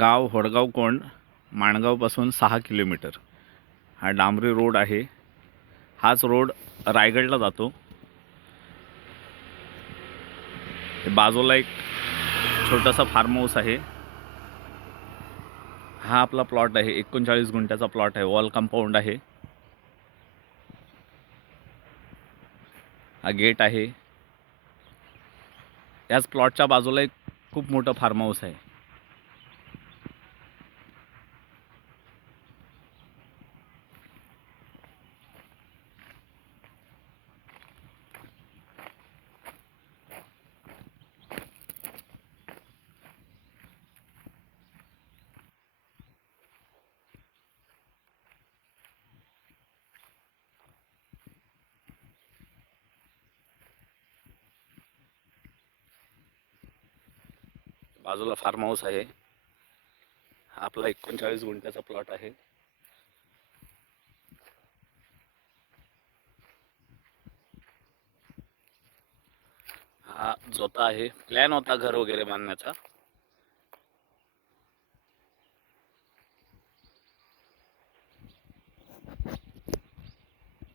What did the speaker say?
गाव होडगाव कोंड, माणगावपासून 6 किलोमीटर हा डांबरी रोड आहे। हाच रोड रायगडला जातो। बाजूला एक छोटासा फार्म हाऊस आहे। हा आपला प्लॉट आहे, 39 गुंठ्याचा प्लॉट आहे, वॉल कंपाऊंड आहे। हा गेट आहे। याच प्लॉटच्या बाजूला एक खूप मोठं फार्म हाऊस आहे। बाजूला फार्म हाऊस आहे। हा आपला 39 गुंठ्याचा प्लॉट आहे। हा जोता आहे। प्लॅन होता घर वगैरे बांधण्याचा,